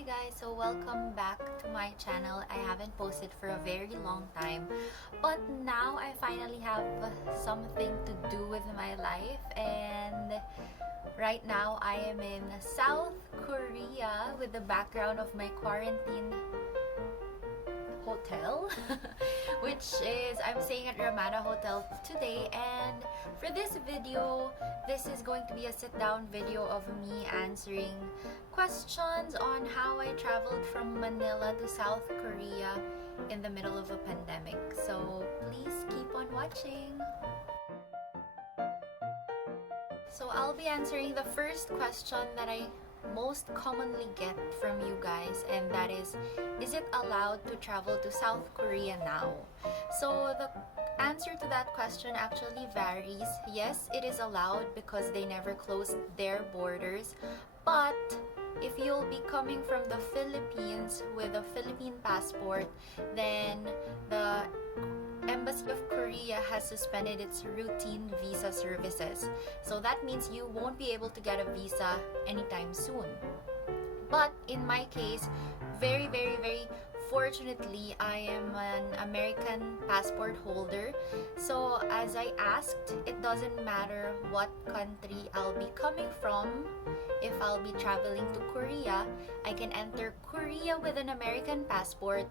Hi guys, so welcome back to my channel. I haven't posted for a very long time, but now I finally have something to do with my life, and right now I am in South Korea with the background of my quarantine hotel which is I'm staying at Ramada Hotel today. And for this video, this is going to be a sit down video of me answering questions on how I traveled from Manila to South Korea in the middle of a pandemic. So please keep on watching. So I'll be answering the first question that I most commonly get from you guys, and that is it allowed to travel to South Korea now? So the answer to that question actually varies. Yes, it is allowed because they never closed their borders, but if you'll be coming from the Philippines with a Philippine passport, then the Embassy of Korea has suspended its routine visa services. So that means you won't be able to get a visa anytime soon. But in my case, very fortunately, I am an American passport holder. So as I asked, it doesn't matter what country I'll be coming from. If I'll be traveling to Korea, I can enter Korea with an American passport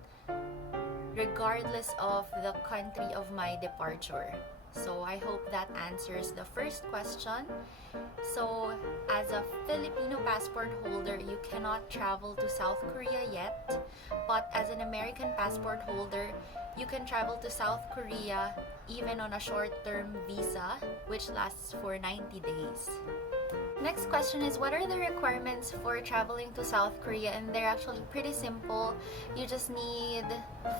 regardless of the country of my departure. So I hope that answers the first question. So as a Filipino passport holder, you cannot travel to South Korea yet, but as an American passport holder, you can travel to South Korea even on a short-term visa which lasts for 90 days. Next question is, what are the requirements for traveling to South Korea? And they're actually pretty simple. You just need,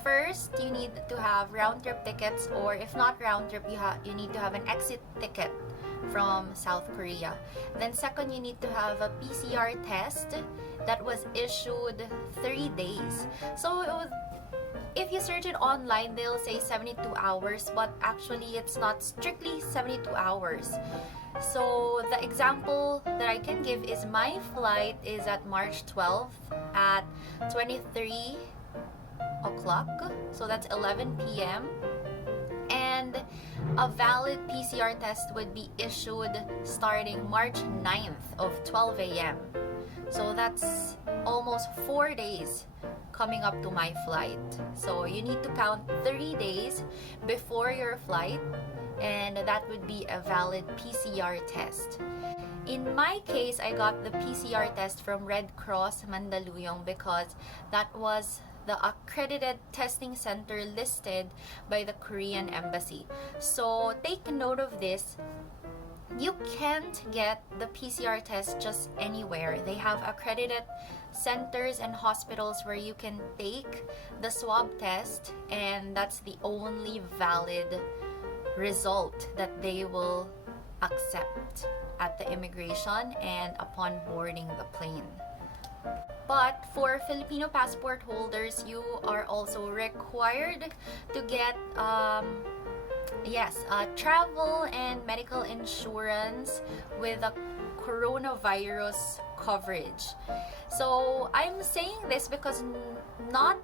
first, you need to have round-trip tickets, or if not round-trip, you need to have an exit ticket from South Korea. Then second, you need to have a PCR test that was issued 3 days. So if you search it online, they'll say 72 hours, but actually it's not strictly 72 hours. So the example that I can give is my flight is at March 12th at 23 o'clock. So that's 11 p.m. And a valid PCR test would be issued starting March 9th of 12 a.m. So that's almost 4 days coming up to my flight. So you need to count 3 days before your flight, and that would be a valid PCR test. In my case, I got the PCR test from Red Cross Mandaluyong because that was the accredited testing center listed by the Korean Embassy. So take note of this. You can't get the PCR test just anywhere. They have accredited centers and hospitals where you can take the swab test, and that's the only valid result that they will accept at the immigration and upon boarding the plane. But for Filipino passport holders, you are also required to get travel and medical insurance with a coronavirus coverage. So I'm saying this because not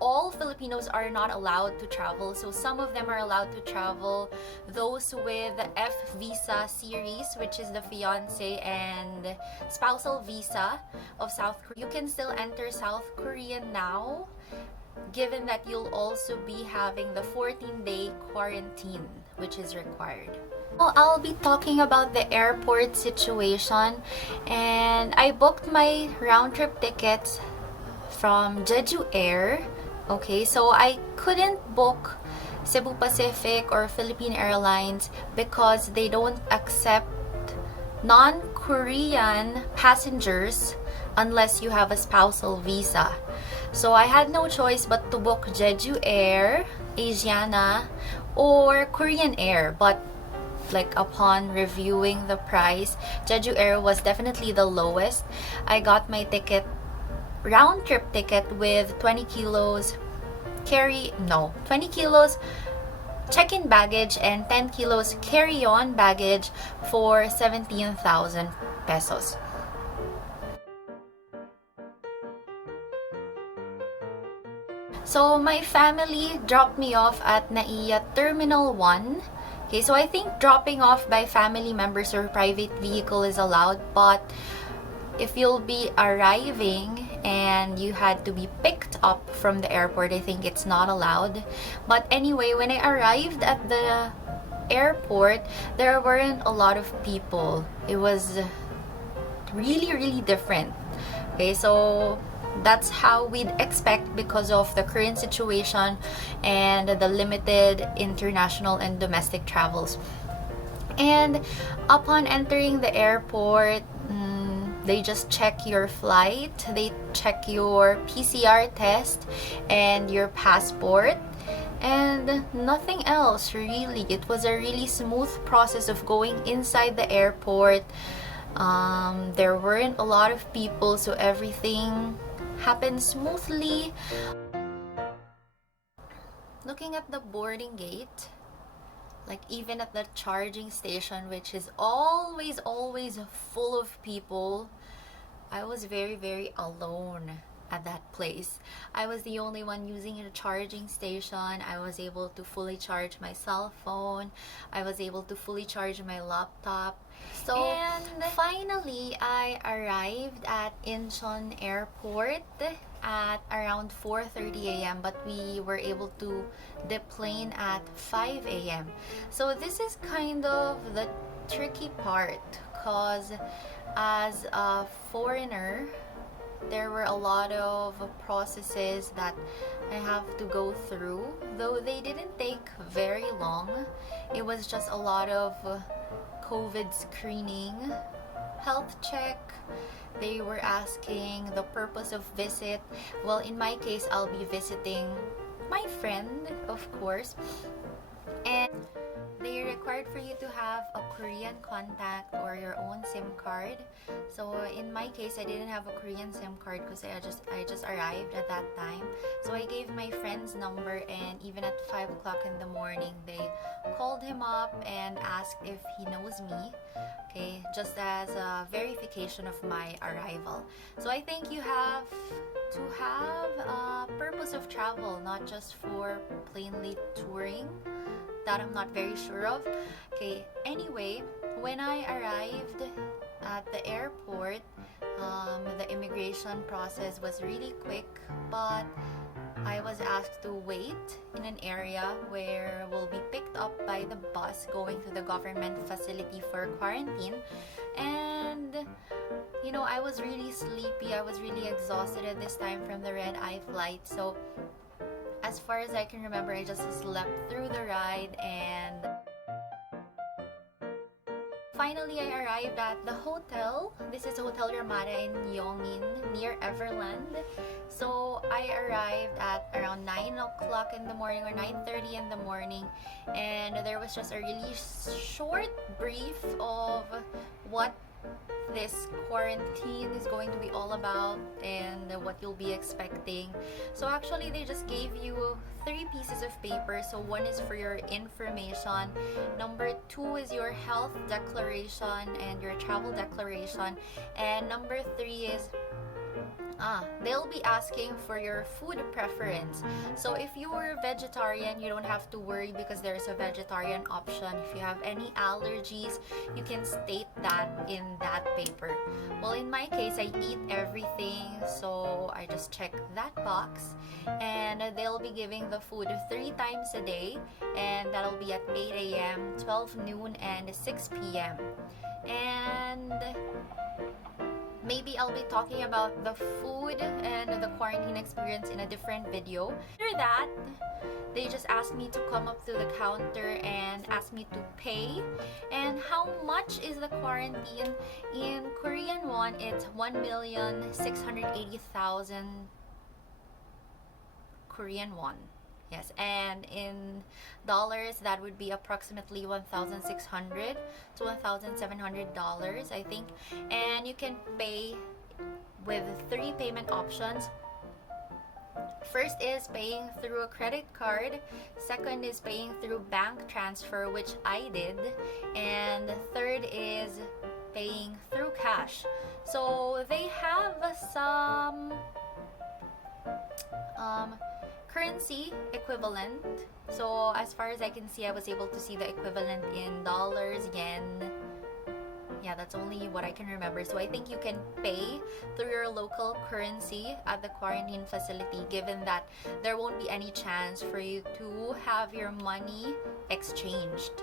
all Filipinos are not allowed to travel. So some of them are allowed to travel. Those with the F visa series, which is the fiance and spousal visa of South Korea, you can still enter South Korea now, given that you'll also be having the 14-day quarantine, which is required. Well, I'll be talking about the airport situation, and I booked my round-trip tickets from Jeju Air. Okay, so I couldn't book Cebu Pacific or Philippine Airlines because they don't accept non-Korean passengers unless you have a spousal visa. So I had no choice but to book Jeju Air, Asiana, or Korean Air. But like upon reviewing the price, Jeju Air was definitely the lowest. I got my ticket, round-trip ticket, with 20 kilos check-in baggage and 10 kilos carry-on baggage for 17,000 pesos. So my family dropped me off at NAIA Terminal 1. Okay, so I think dropping off by family members or private vehicle is allowed, but if you'll be arriving and you had to be picked up from the airport, I think it's not allowed. But anyway, when I arrived at the airport, there weren't a lot of people. It was really different. Okay, so that's how we'd expect because of the current situation and the limited international and domestic travels. And upon entering the airport, they just check your flight, they check your PCR test and your passport, and nothing else really. It was a really smooth process of going inside the airport. There weren't a lot of people, so everything happened smoothly. Looking at the boarding gate, like even at the charging station, which is always full of people, I was very alone at that place. I was the only one using a charging station. I was able to fully charge my cell phone. I was able to fully charge my laptop. And finally, I arrived at Incheon Airport at around 4:30 a.m. but we were able to deplane at 5 a.m. So this is kind of the tricky part, cause as a foreigner, there were a lot of processes that I have to go through, though they didn't take very long. It was just a lot of COVID screening, health check. They were asking the purpose of visit. Well, in my case, I'll be visiting my friend, of course. And they required for you to have a Korean contact or your own SIM card. So in my case, I didn't have a Korean SIM card because I just arrived at that time. So I gave my friend's number, and even at 5 o'clock in the morning, they called him up and asked if he knows me. Okay, just as a verification of my arrival. So I think you have to have a purpose of travel, not just for plainly touring. That I'm not very sure of. Okay, anyway, when I arrived at the airport, the immigration process was really quick, but I was asked to wait in an area where we'll be picked up by the bus going to the government facility for quarantine. And you know, I was really sleepy, I was really exhausted at this time from the red-eye flight. So as far as I can remember, I just slept through the ride, and finally I arrived at the hotel. This is Hotel Ramada in Yongin near Everland. So I arrived at around 9 o'clock in the morning or 9:30 in the morning, and there was just a really short brief of what this quarantine is going to be all about and what you'll be expecting. So actually they just gave you 3 pieces of paper. So one is for your information, number 2 is your health declaration and your travel declaration, and number 3 is they'll be asking for your food preference. So if you were vegetarian, you don't have to worry because there's a vegetarian option. If you have any allergies, you can state that in that paper. Well, in my case, I eat everything, so I just check that box, and they'll be giving the food 3 times a day, and that'll be at 8 a.m., 12 noon, and 6 p.m. And maybe I'll be talking about the food and the quarantine experience in a different video. After that, they just asked me to come up to the counter and ask me to pay. And how much is the quarantine? In Korean won, it's 1,680,000 Korean won. Yes, and in dollars, that would be approximately $1,600 to $1,700, I think. And you can pay with 3 payment options. First is paying through a credit card. Second is paying through bank transfer, which I did. And third is paying through cash. So they have some currency equivalent. So as far as I can see, I was able to see the equivalent in dollars, yen. Yeah, that's only what I can remember. So I think you can pay through your local currency at the quarantine facility, given that there won't be any chance for you to have your money exchanged.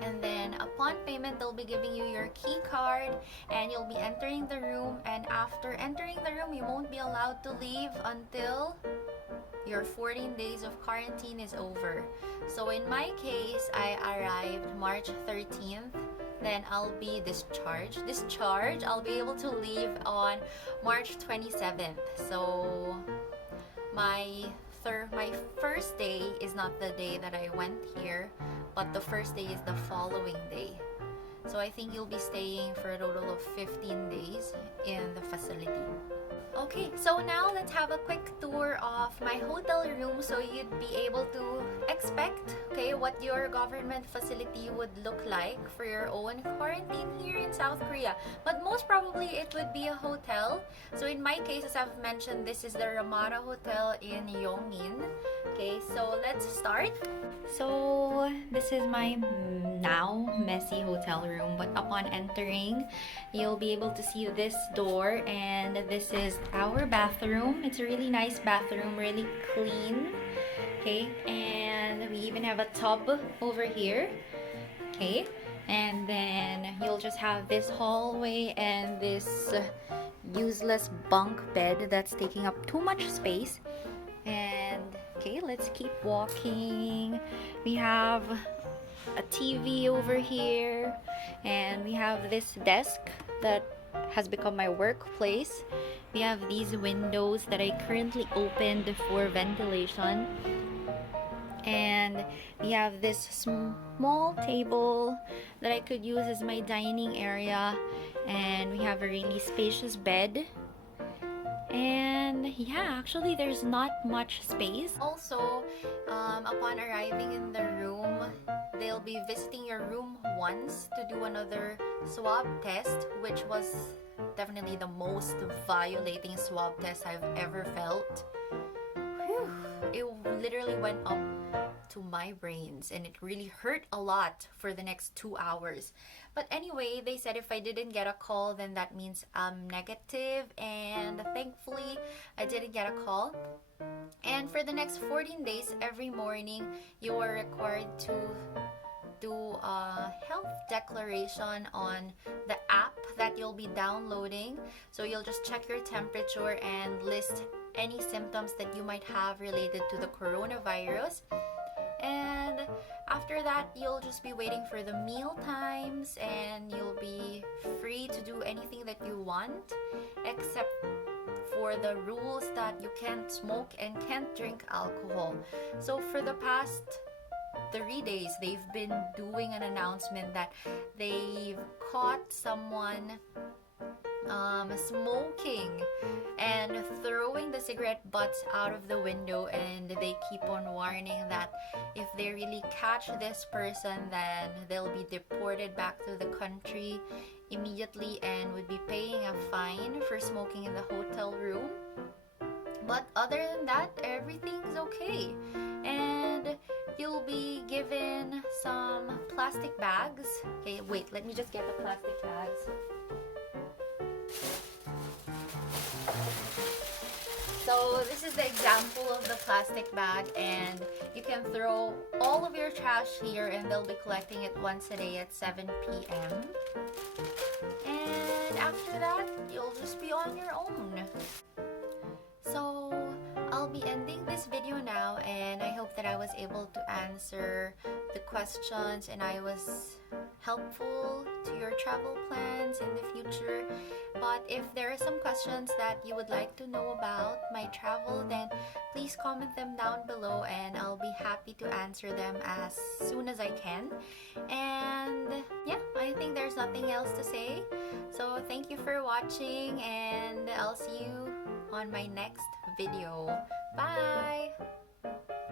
And then upon payment, they'll be giving you your key card and you'll be entering the room. And after entering the room, you won't be allowed to leave until your 14 days of quarantine is over. So in my case, I arrived March 13th. Then I'll be discharged. I'll be able to leave on March 27th. So my first day is not the day that I went here, but the first day is the following day. So I think you'll be staying for a total of 15 days in the facility. Okay, so now let's have a quick tour of my hotel room so you'd be able to expect, okay, what your government facility would look like for your own quarantine here in South Korea. But most probably it would be a hotel. So in my case, as I've mentioned, this is the Ramada Hotel in Yongin. Okay, so let's start. So this is my now messy hotel room, but upon entering, you'll be able to see this door, and this is our bathroom. It's a really nice bathroom, really clean. Okay, and we even have a tub over here. Okay, and then you'll just have this hallway and this useless bunk bed that's taking up too much space. And okay, let's keep walking. We have a TV over here, and we have this desk that has become my workplace. We have these windows that I currently opened for ventilation, and we have this small table that I could use as my dining area, and we have a really spacious bed. And yeah, actually there's not much space. Also, upon arriving in the room, they'll be visiting your room once to do another swab test, which was definitely the most violating swab test I've ever felt. Whew. It literally went up to my brains and it really hurt a lot for the next 2 hours. But anyway, they said if I didn't get a call, then that means I'm negative, and thankfully I didn't get a call. And for the next 14 days, every morning you are required to do a health declaration on the app that you'll be downloading. So you'll just check your temperature and list any symptoms that you might have related to the coronavirus. And after that, you'll just be waiting for the meal times, and you'll be free to do anything that you want, except for the rules that you can't smoke and can't drink alcohol. So for the past 3 days, they've been doing an announcement that they've caught someone smoking and throwing the cigarette butts out of the window, and they keep on warning that if they really catch this person, then they'll be deported back to the country immediately and would be paying a fine for smoking in the hotel room. But other than that, everything's okay. And you'll be given some plastic bags. Okay, wait, let me just get the plastic bags. So this is the example of the plastic bag, and you can throw all of your trash here and they'll be collecting it once a day at 7 p.m. And after that, you'll just be on your own. So I'll be ending this video now, and I hope that I was able to answer the questions and I was helpful to your travel plans in the future. But if there are some questions that you would like to know about my travel, then please comment them down below and I'll be happy to answer them as soon as I can. And yeah, I think there's nothing else to say. So thank you for watching, and I'll see you on my next video. Bye!